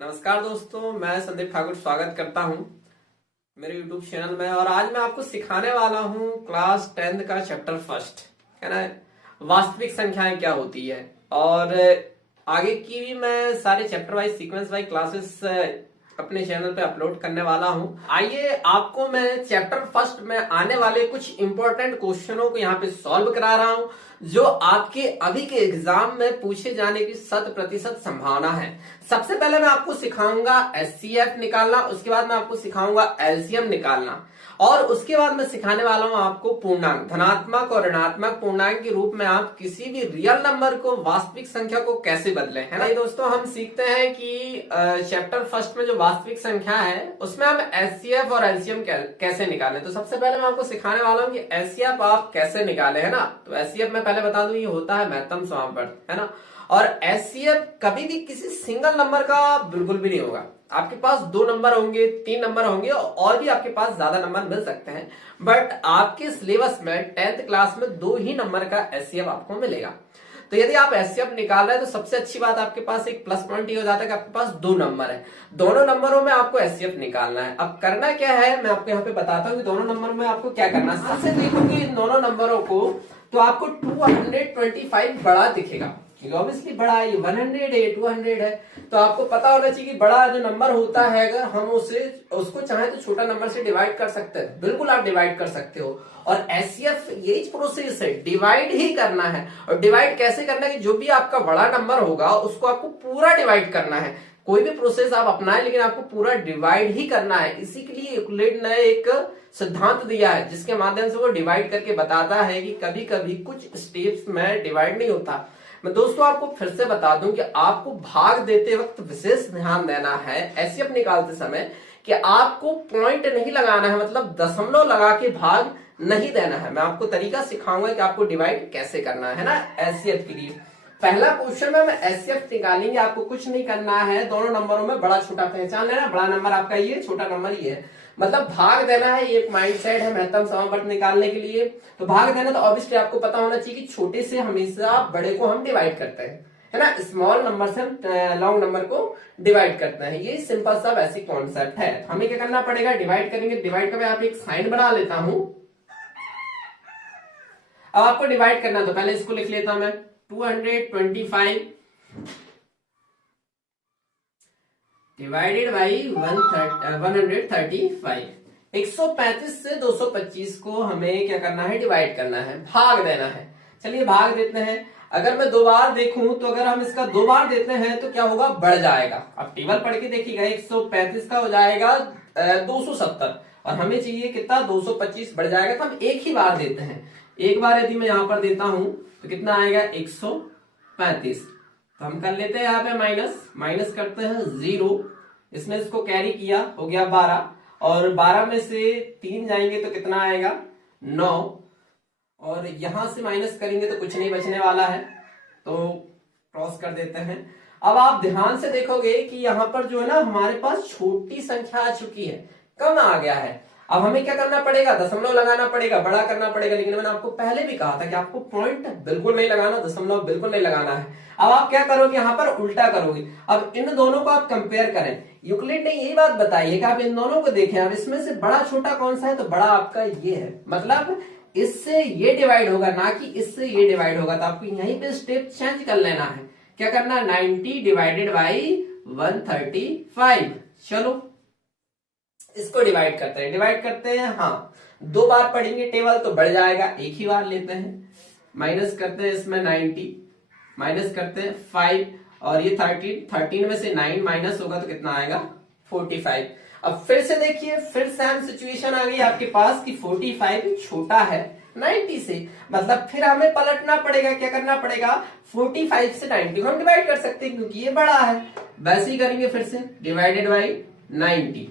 नमस्कार दोस्तों, मैं संदीप ठाकुर स्वागत करता हूं मेरे YouTube चैनल में। और आज मैं आपको सिखाने वाला हूं क्लास 10th का चैप्टर फर्स्ट, है ना, वास्तविक संख्याएं क्या होती है। और आगे की भी मैं सारे chapter wise sequence wise classes अपने चैनल पे अपलोड करने वाला हूं। आइए आपको मैं चैप्टर फर्स्ट में आने वाले कुछ इंपॉर्टेंट क्वेश्चनों को यहाँ पे सॉल्व करा रहा हूं, जो आपके अभी के एग्जाम में पूछे जाने की 100% संभावना है। सबसे पहले मैं आपको सिखाऊंगा एचसीएफ निकालना, उसके बाद मैं आपको सिखाऊंगा एलसीएम निकालना, और उसके बाद मैं सिखाने वाला हूं आपको पूर्णांक, धनात्मक और ऋणात्मक पूर्णांक के रूप में आप किसी भी रियल नंबर को वास्तविक संख्या को कैसे बदलें, है ना। दोस्तों, हम सीखते हैं कि चैप्टर फर्स्ट में जो वास्तविक संख्या है उसमें हम एचसीएफ और एलसीएम कैसे निकालें। तो सबसे पहले मैं आपको सिखाने वाला हूं कि एचसीएफ आप कैसे निकालें, है ना। तो एचसीएफ में पहले बता दूं, ये होता है महत्तम समापवर्त, है ना। और एचसीएफ कभी भी किसी सिंगल नंबर का बिल्कुल भी नहीं होगा। आपके पास 2 नंबर होंगे, 3 नंबर होंगे, और भी आपके पास ज्यादा नंबर मिल सकते हैं, बट आपके सिलेबस में 10th क्लास में 2 ही नंबर का एचसीएफ आपको मिलेगा। तो यदि आप एचसीएफ निकाल रहे हैं तो सबसे अच्छी बात, आपके पास एक प्लस पॉइंट ये हो जाता है कि आपके पास 2 नंबर है, दोनों नंबरों में आपको एचसीएफ निकालना है। अब करना क्या है, मैं आपको यहाँ पे बताता हूँ कि दोनों नंबर में आपको क्या करना है। सबसे देखोगे इन दोनों नंबरों को तो आपको 225 बड़ा दिखेगा, ऑब्वियसली बड़ा है, 100 है, 200 है। तो आपको पता होना चाहिए कि बड़ा जो नंबर होता है, अगर हम उसको चाहे तो छोटा नंबर से डिवाइड कर सकते हैं, बिल्कुल आप डिवाइड कर सकते हो। और एचसीएफ यही प्रोसेस है, डिवाइड ही करना है। और डिवाइड कैसे करना है कि जो भी आपका बड़ा नंबर होगा उसको आपको पूरा डिवाइड करना है। कोई भी प्रोसेस आप अपनाएं, लेकिन आपको पूरा डिवाइड ही करना है। इसी के लिए यूक्लिड ने एक सिद्धांत दिया है जिसके माध्यम से वो डिवाइड करके बताता है कि कभी कभी कुछ स्टेप्स में डिवाइड नहीं होता। मैं दोस्तों आपको फिर से बता दूं कि आपको भाग देते वक्त विशेष ध्यान देना है एचसीएफ निकालते समय, कि आपको पॉइंट नहीं लगाना है, मतलब दशमलव लगा के भाग नहीं देना है। मैं आपको तरीका सिखाऊंगा कि आपको डिवाइड कैसे करना है ना एचसीएफ के लिए। पहला क्वेश्चन में एचसीएफ निकालेंगे, आपको कुछ नहीं करना है, दोनों नंबरों में बड़ा छोटा पहचान लेना। बड़ा नंबर आपका ये, छोटा नंबर ये है, मतलब भाग देना है। ये एक माइंड सेट है महत्तम समापवर्त निकालने के लिए। तो भाग देना, तो ऑब्वियसली आपको पता होना चाहिए कि छोटे से हमेशा बड़े को हम डिवाइड करते हैं, है ना। स्मॉल नंबर से लॉन्ग नंबर को डिवाइड करते हैं। ये सिंपल सा बेसिक कॉन्सेप्ट है। हमें क्या करना पड़ेगा, डिवाइड करेंगे। डिवाइड का मैं आप एक साइन बना लेता हूं। अब आपको डिवाइड करना, तो पहले इसको लिख लेता हूं मैं, 225 डिवाइडेड बाई 135। 135 से 225 को हमें क्या करना है, डिवाइड करना है, भाग देना है। चलिए भाग देते हैं। अगर मैं 2 बार देखूं तो अगर हम इसका 2 बार देते हैं तो क्या होगा, बढ़ जाएगा। अब टेबल पढ़ के देखिएगा, 135 का हो जाएगा 270, और हमें चाहिए कितना, 225 बढ़ जाएगा। तो हम एक ही बार देते हैं। एक बार यदि मैं यहां पर देता हूं तो कितना आएगा, 135। तो हम कर लेते हैं यहाँ पे माइनस करते हैं 0, इसमें इसको कैरी किया, हो गया 12, और 12 में से 3 जाएंगे तो कितना आएगा, 9, और यहां से माइनस करेंगे तो कुछ नहीं बचने वाला है, तो क्रॉस कर देते हैं। अब आप ध्यान से देखोगे कि यहां पर जो है ना, हमारे पास छोटी संख्या आ चुकी है, कम आ गया है। अब हमें क्या करना पड़ेगा, दशमलव लगाना पड़ेगा, बड़ा करना पड़ेगा। लेकिन मैंने आपको पहले भी कहा था कि आपको पॉइंट बिल्कुल नहीं लगाना, दशमलव बिल्कुल नहीं लगाना है। अब आप क्या करोगे, यहां पर उल्टा करोगे। अब इन दोनों को आप कंपेयर करें। यूक्लिड ने यही बात बताई है कि आप इन दोनों को देखें, अब इसमें से बड़ा छोटा कौन सा है, तो बड़ा आपका ये है, मतलब इससे ये डिवाइड होगा, ना कि इससे ये डिवाइड होगा। तो आपको यहीं पे स्टेप चेंज कर लेना है। क्या करना है, 90 डिवाइडेड बाई 135। चलो इसको डिवाइड करते हैं। हाँ, 2 बार पढ़ेंगे टेबल तो बढ़ जाएगा, एक ही बार लेते हैं। माइनस करते हैं इसमें 90, माइनस करते हैं 5, और ये 13 में से 9 माइनस होगा तो कितना आएगा, 45। अब फिर से देखिए, फिर सेम सिचुएशन आ गई आपके पास कि 45 छोटा है 90 से, मतलब फिर हमें पलटना पड़ेगा। क्या करना पड़ेगा, 45 से 90 को हम डिवाइड कर सकते हैं क्योंकि ये बड़ा है। वैसे ही करेंगे फिर से, डिवाइडेड बाई 90।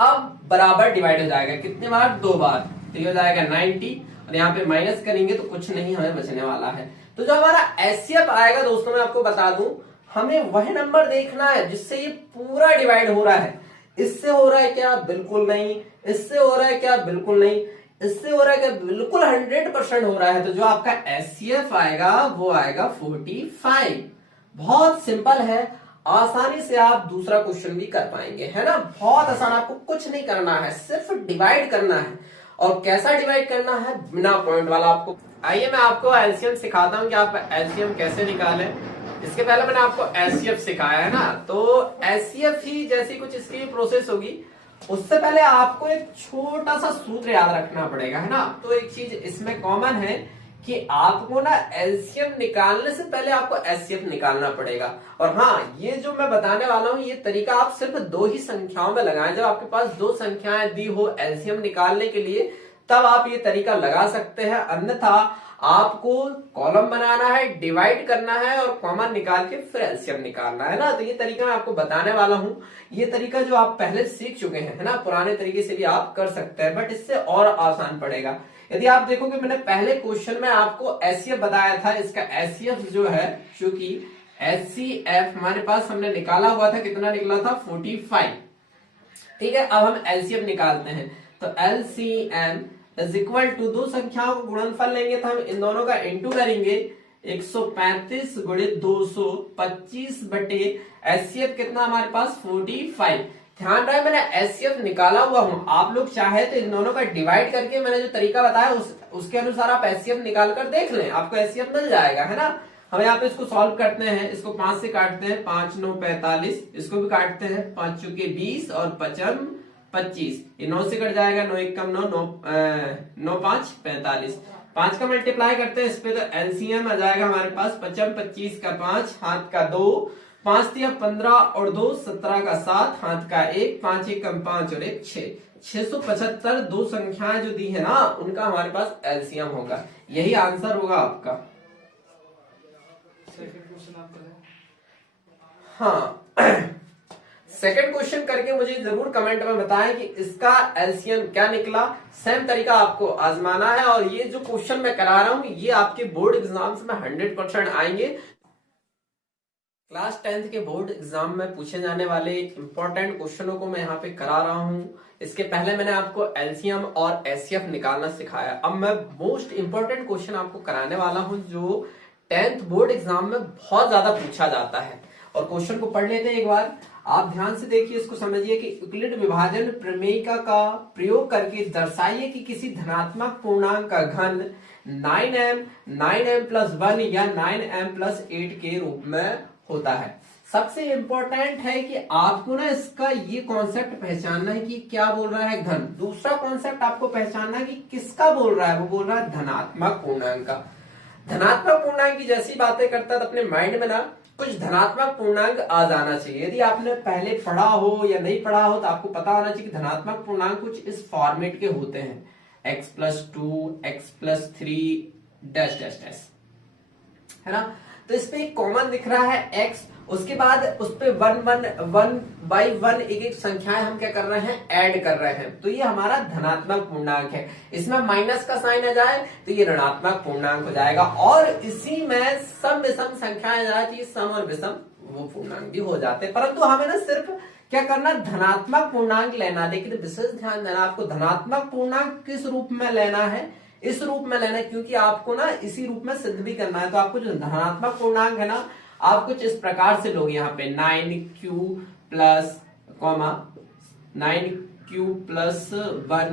अब बराबर डिवाइड हो जाएगा, कितने बार, 2 बार, तो ये हो जाएगा 90, और यहाँ पे माइनस करेंगे तो कुछ नहीं हमें बचने वाला है। तो जो हमारा एचसीएफ आएगा दोस्तों, मैं आपको बता दूं, हमें वह नंबर देखना है जिससे ये पूरा डिवाइड हो रहा है। इससे हो रहा है क्या, बिल्कुल नहीं। इससे हो रहा है क्या, बिल्कुल नहीं। इससे हो रहा है क्या, बिल्कुल 100% हो रहा है। तो जो आपका एचसीएफ आएगा वो आएगा 45। बहुत सिंपल है। आसानी से आप दूसरा क्वेश्चन भी कर पाएंगे, है ना। बहुत आसान, आपको कुछ नहीं करना है, सिर्फ डिवाइड करना है। और कैसा डिवाइड करना है? बिना पॉइंट वाला। आपको आइए मैं आपको एलसीएम सिखाता हूं कि आप एलसीएम कैसे निकालें। इसके पहले मैंने आपको एचसीएफ सिखाया है ना, तो एचसीएफ ही जैसी कुछ इसकी प्रोसेस होगी। उससे पहले आपको एक छोटा सा सूत्र याद रखना पड़ेगा, है ना। तो एक चीज इसमें कॉमन है कि आपको ना एलसीएम निकालने से पहले आपको एचसीएफ निकालना पड़ेगा। और हाँ, ये जो मैं बताने वाला हूं ये तरीका आप सिर्फ दो ही संख्याओं में लगाएं। जब आपके पास दो संख्याएं दी हो एलसीएम निकालने के लिए, तब आप ये तरीका लगा सकते हैं। अन्यथा आपको कॉलम बनाना है, डिवाइड करना है और कॉमन निकाल के फिर एलसीएम निकालना है ना। तो ये तरीका मैं आपको बताने वाला हूं। ये तरीका जो आप पहले सीख चुके हैं, है ना, पुराने तरीके से भी आप कर सकते हैं, बट इससे और आसान पड़ेगा। यदि आप देखोगे मैंने पहले क्वेश्चन में आपको एचसीएफ बताया था। इसका एचसीएफ जो है, चूंकि एचसीएफ हमारे पास हमने निकाला हुआ था, कितना निकला था? 45। ठीक है, अब हम एलसीएम निकालते हैं। तो एलसीएम इज इक्वल टू, दो संख्याओं को गुणनफल लेंगे तो हम इन दोनों का इंटू करेंगे। 135 गुणित 225 बटे एचसीएफ कितना हमारे पास? 45। ध्यान रहे मैंने एचसीएफ निकाला हुआ हूं। आप लोग चाहे तो इन दोनों का डिवाइड करके मैंने जो तरीका बताया उसके अनुसार आप एचसीएफ निकाल कर देख लें, आपको एचसीएफ मिल जाएगा, है ना। हम यहाँ पे इसको सॉल्व करते हैं। इसको 5 से काटते हैं, 5 9 45। इसको भी काटते हैं, 5 चौके 20 और 55 25। ये 9 से कट जाएगा, 9 1 कम 9 9 5 45। 5 का मल्टीप्लाई करते हैं इस पे, तो एलसीएम आ जाएगा हमारे पास 55 25 का 5, हाथ का 2, 5 दिया 15 और 2 17 का 7, हाथ का 1, 5 1 कम 5 और 1 6। 675 दो संख्याएं जो दी है ना, उनका हमारे पास एलसीएम होगा। यही आंसर होगा आपका। हाँ, सेकंड क्वेश्चन करके मुझे जरूर कमेंट में बताएं कि इसका एलसीएम क्या निकला। सेम तरीका आपको आजमाना है। और ये जो क्वेश्चन मैं करा रहा हूं ये आपके बोर्ड एग्जाम्स में 100% आएंगे। क्लास 10th के बोर्ड एग्जाम में पूछे जाने वाले इंपॉर्टेंट क्वेश्चनों को मैं यहाँ पे करा रहा हूँ। इसके पहले मैंने आपको एलसीएम और एचसीएफ निकालना सिखाया। अब मैं मोस्ट इंपॉर्टेंट क्वेश्चन आपको कराने वाला हूँ जो 10th बोर्ड एग्जाम में बहुत ज्यादा पूछा जाता है। और क्वेश्चन को पढ़ लेते हैं एक बार। आप ध्यान से देखिए, इसको समझिए कि यूक्लिड विभाजन प्रमेयिका का प्रयोग करके दर्शाइए कि किसी धनात्मक पूर्णांक का घन 9m प्लस 1 या 9m प्लस 8 के रूप में होता है। सबसे इंपॉर्टेंट है कि आपको ना इसका ये कॉन्सेप्ट पहचानना है कि क्या बोल रहा है घन। दूसरा कॉन्सेप्ट आपको पहचानना है कि किसका बोल रहा है, वो बोल रहा है धनात्मक पूर्णांक का। धनात्मक पूर्णांक की जैसी बातें करता है तो अपने माइंड में ना कुछ धनात्मक पूर्णांक आ जाना चाहिए। यदि आपने पहले पढ़ा हो या नहीं पढ़ा हो तो आपको पता होना चाहिए कि धनात्मक पूर्णांक कुछ इस फॉर्मेट के होते हैं, x+2 x+3 dash dash dash, है ना। तो इस पे एक कॉमन दिख रहा है x, उसके बाद उस पे 1 बाई 1 एक एक संख्याएं हम क्या कर रहे हैं? ऐड कर रहे हैं। तो ये हमारा धनात्मक पूर्णांक है। इसमें माइनस का साइन आ जाए तो ये ऋणात्मक पूर्णांक हो जाएगा। और इसी में सम विषम संख्याएं जाए तो ये सम और विषम वो पूर्णांक भी हो जाते हैं। परंतु हमें ना सिर्फ क्या करना? धनात्मक पूर्णांक लेना। लेकिन विशेष ध्यान देना, आपको धनात्मक पूर्णांक किस रूप में लेना है? इस रूप में लेना है, क्योंकि आपको ना इसी रूप में सिद्ध भी करना है। तो आपको जो धनात्मक पूर्णांक है ना, आप कुछ इस प्रकार से लोग यहाँ पे 9q plus 9q plus 1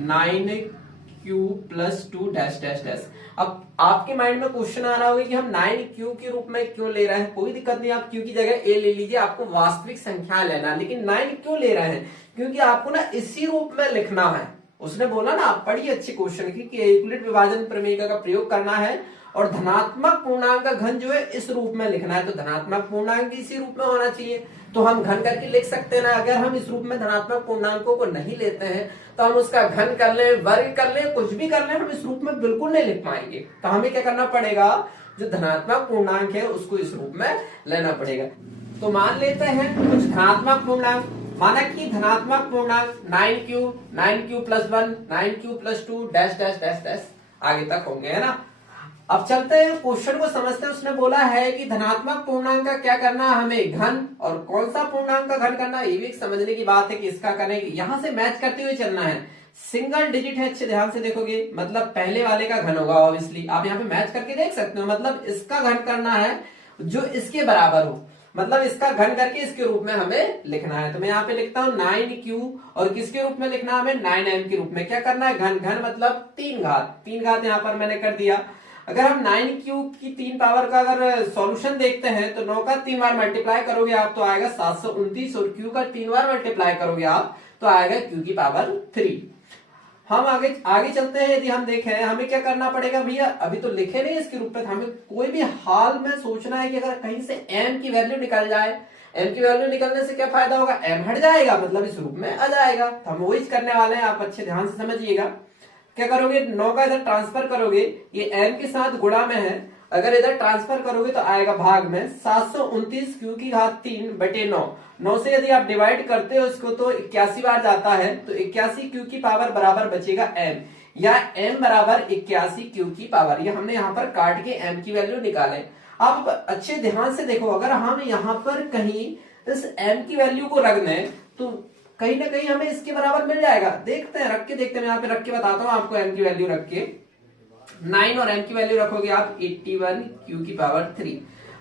9q plus 2 dash dash dash. अब आपके माइंड में क्वेश्चन आ रहा होगा कि हम 9q के रूप में क्यों ले रहे हैं? कोई दिक्कत नहीं, आप q की जगह a ले लीजिए, आपको वास्तविक संख्या लेना है। लेकिन 9 क्यों ले रहे हैं? क्योंकि आपको ना इसी रूप में लिखना है। उसने बोला ना, आप पढ़िए अच्छे क्वेश्चन की कि यूक्लिड विभाजन प्रमेयिका का प्रयोग करना है और धनात्मक पूर्णांक का घन जो है इस रूप में लिखना है। तो धनात्मक पूर्णांक भी इसी रूप में होना चाहिए। तो हम घन करके लिख सकते हैं ना। अगर हम इस रूप में धनात्मक पूर्णांकों को नहीं लेते हैं तो हम उसका घन कर लें, वर्ग कर लें, कुछ भी कर लें, हम इस रूप में बिल्कुल नहीं लिख पाएंगे। तो हमें क्या करना पड़ेगा? जो धनात्मक पूर्णांक है उसको इस रूप में लेना पड़ेगा। तो मान लेते हैं कुछ धनात्मक पूर्णांक। माना कि धनात्मक पूर्णांक 9q plus 1 9q plus 2 dash dash dash dash आगे तक होंगे, है ना। अब चलते हैं क्वेश्चन को समझते हैं। उसने बोला है कि धनात्मक पूर्णांक का क्या करना है? हमें घन। और कौन सा पूर्णांक का घन करना है ये भी समझने की बात है कि इसका करें, यहां से मैच करते हुए चलना है। सिंगल डिजिट है, अच्छे ध्यान से देखोगे, मतलब पहले वाले का घन होगा। ऑब्वियसली आप यहाँ पे मैच करके देख सकते हो, मतलब इसका घन करना है जो इसके बराबर हो, मतलब इसका घन करके इसके रूप में हमें लिखना है। तो मैं यहाँ पे लिखता हूं 9q और किसके रूप में लिखना है हमें 9m के रूप में। क्या करना है, घन, घन मतलब 3 घात, 3 घात यहाँ पर मैंने कर दिया। अगर हम 9q की 3 पावर का अगर सॉल्यूशन देखते हैं तो 9 का 3 बार मल्टीप्लाई करोगे आप तो आएगा 729 और q का 3 बार मल्टीप्लाई करोगे आप तो आएगा q की पावर 3। हम आगे आगे चलते हैं। यदि हम देखें हमें क्या करना पड़ेगा भैया, अभी तो लिखे नहीं इसके रूप में, तो हमें कोई भी हाल में सोचना है कि अगर कहीं से m की वैल्यू निकल जाए, m की वैल्यू निकलने से क्या फायदा होगा, m हट जाएगा मतलब इस रूप में आ जाएगा। तो हम वही करने वाले हैं, आप अच्छे ध्यान से समझिएगा। क्या करोगे, 9 का इधर ट्रांसफर करोगे, ये m के साथ गुणा में है, अगर इधर ट्रांसफर करोगे तो आएगा भाग में 729 q की घात 3 बटे 9। 9 से यदि आप डिवाइड करते हो इसको तो 81 बार जाता है, तो 81 q की पावर बराबर बचेगा m, या m बराबर 81 q की पावर। ये हमने यहाँ पर काट के m की वैल्यू निकाले। आप अच्छे ध्यान से देखो, अगर हम यहाँ पर कहीं इस m की वैल्यू को रख दें तो कहीं ना कहीं हमें इसके बराबर मिल जाएगा। देखते हैं, रख के देखते हैं, मैं यहाँ पे रख के बताता हूँ आपको। m की वैल्यू रख के 9 और m की वैल्यू रखोगे आप 81 q की पावर 3,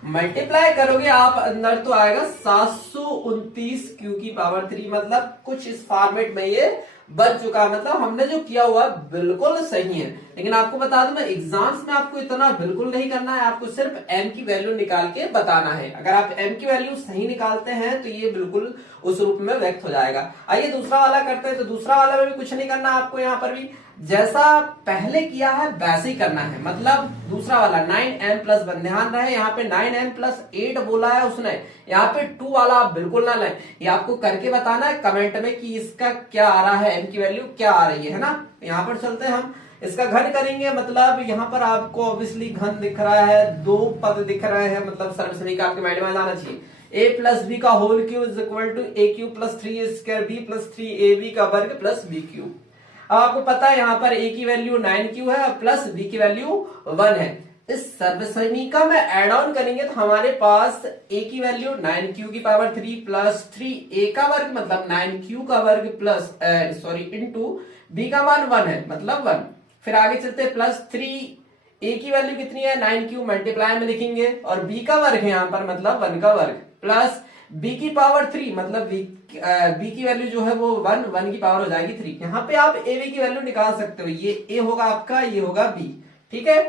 मल्टीप्लाई करोगे आप अंदर तो आएगा 729 q की पावर 3। मतलब कुछ इस फॉर्मेट में ये बन चुका, मतलब हमने जो किया हुआ बिल्कुल सही है। लेकिन आपको बता दूं मैं, एग्जाम्स में आपको इतना बिल्कुल नहीं करना है, आपको सिर्फ m की वैल्यू निकाल के बताना है। अगर आप m की वैल्यू सही निकालते हैं तो ये बिल्कुल उस रूप में व्यक्त हो जाएगा। आइए दूसरा वाला करते हैं। तो दूसरा वाला में भी कुछ नहीं करना आपको, यहाँ पर भी जैसा पहले किया है वैसे ही करना है। मतलब दूसरा वाला 9m+1, ध्यान रहे यहाँ पे 9m+8 बोला है उसने, यहाँ पे 2 वाला आप बिल्कुल ना लें। ये आपको करके बताना है कमेंट में कि इसका क्या आ रहा है, m की वैल्यू क्या आ रही है ना। यहाँ पर चलते हैं, हम इसका घन करेंगे। मतलब यहाँ पर आपको ऑब्वियसली घन दिख रहा है, 2 पद दिख रहे हैं, मतलब सर्वसनी का आपके माइंड में आना चाहिए। a+b का whole cube is equal to aq+3² b+3ab का वर्ग प्लस b क्यूब। अब आपको पता है यहाँ पर a की वैल्यू 9q है प्लस b की वैल्यू 1 है। इस सर्वसमीका में एड ऑन करेंगे तो हमारे पास a की वैल्यू 9q की पावर 3 प्लस 3a का वर्ग मतलब 9q का वर्ग प्लस इंटू b का मान 1 है मतलब 1। फिर आगे चलते प्लस 3a की वैल्यू कितनी है 9q, मल्टीप्लाई में लिखेंगे, और b का वर्ग है यहाँ पर मतलब 1 का वर्ग, प्लस b की पावर 3 मतलब b की वैल्यू जो है वो 1 की पावर हो जाएगी 3। यहाँ पे आप a b की वैल्यू निकाल सकते हो, ये a होगा आपका, ये होगा b। ठीक है,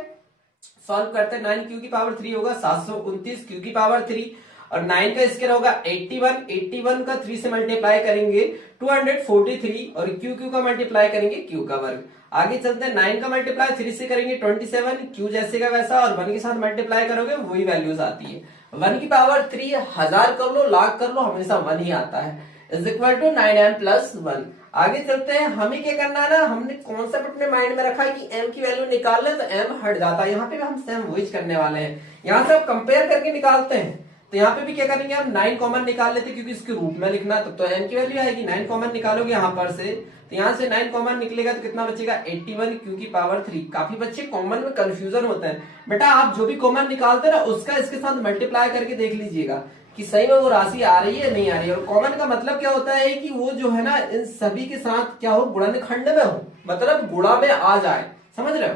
सॉल्व करते हैं। 9q की पावर 3 होगा 729 q की पावर 3 और 9 का स्क्वायर होगा 81 का 3 से मल्टीप्लाई करेंगे 243 और q का मल्टीप्लाई करेंगे q का वर्ग। आगे चलते हैं, 9 का मल्टीप्लाई 3 से करेंगे 27, q जैसे का वैसा, और 1 के साथ मल्टीप्लाई करोगे वही वैल्यूज आती है। 1 की पावर 3 1000 कर लो, लाख कर लो, हमेशा 1 ही आता है, इज इक्वल टू 9m+1। आगे चलते हैं, हमें क्या करना है ना, हमने कॉन्सेप्ट अपने माइंड में रखा है कि m की वैल्यू निकाल ले तो m हट जाता है। यहाँ पे भी हम सेम वही करने वाले हैं, यहाँ से आप कंपेयर करके निकालते हैं। तो यहाँ पे भी क्या करेंगे, हम 9 कॉमन निकाल लेते क्योंकि इसके रूप में लिखना, तब तो m की वैल्यू आएगी। 9 कॉमन निकालोगे यहाँ पर से, तो यहाँ से 9 कॉमन निकलेगा तो कितना बचेगा 81 q की पावर 3। काफी बच्चे कॉमन में कंफ्यूजन होता है, बेटा आप जो भी कॉमन निकालते हैं ना उसका इसके साथ मल्टीप्लाई करके देख लीजिएगा कि सही में वो राशि आ रही है नहीं आ रही है। और कॉमन का मतलब क्या होता है कि वो जो है ना इन सभी के साथ क्या हो, गुणनखंड में हो, मतलब गुणा में आ जाए, समझ रहे हो।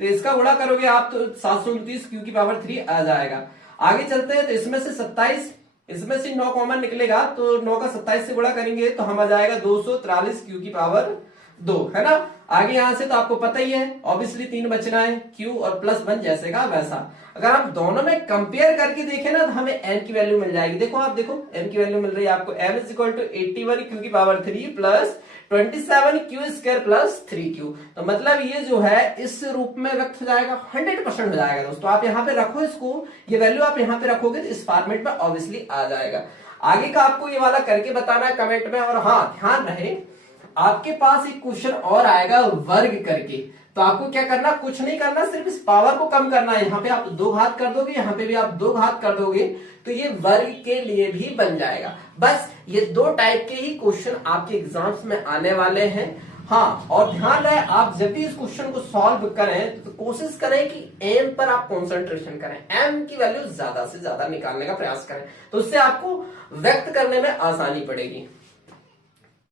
तो इसका गुणा करोगे आप तो 729 q की पावर 3 आ जाएगा। आगे चलते हैं, तो इसमें से 27, इसमें से 9 कॉमन निकलेगा तो 9 का 27 से गुणा करेंगे तो हम आ जाएगा 243 q की पावर 2, है ना। आगे यहां से तो आपको पता ही है, ऑब्वियसली 3 बचना है, q और प्लस 1 जैसे का वैसा। अगर आप दोनों में कंपेयर करके देखें ना तो हमें n की वैल्यू मिल जाएगी। देखो आप देखो n की वैल्यू मिल रही है आपको, m is equal to 81 q की power 3 plus 27 q² plus 3q। तो मतलब ये जो है इस रूप में व्यक्त हो जाएगा, 100% हो जाएगा दोस्तों। आप यहाँ पे रखो इसको, ये वैल्यू आप यहाँ पे रखोगे तो इस फॉर्मेट में ऑब्वियसली आ जाएगा। आगे का आपको ये वाला करके बताना है कमेंट में। और हाँ ध्यान रहे, आपके पास एक क्वेश्चन और आएगा वर्ग करके, तो आपको क्या करना, कुछ नहीं करना, सिर्फ इस पावर को कम करना है। यहाँ पे आप 2 घात कर दोगे, यहाँ पे भी आप 2 घात कर दोगे तो ये वर्ग के लिए भी बन जाएगा। बस ये 2 टाइप के ही क्वेश्चन आपके एग्जाम्स में आने वाले हैं। हाँ, और ध्यान रहे आप जब भी इस क्वेश्चन को सॉल्व करें तो कोशिश करें कि m पर आप कंसंट्रेशन करें, m की वैल्यू ज्यादा से ज्यादा निकालने का प्रयास करें, तो उससे आपको व्यक्त करने में आसानी पड़ेगी।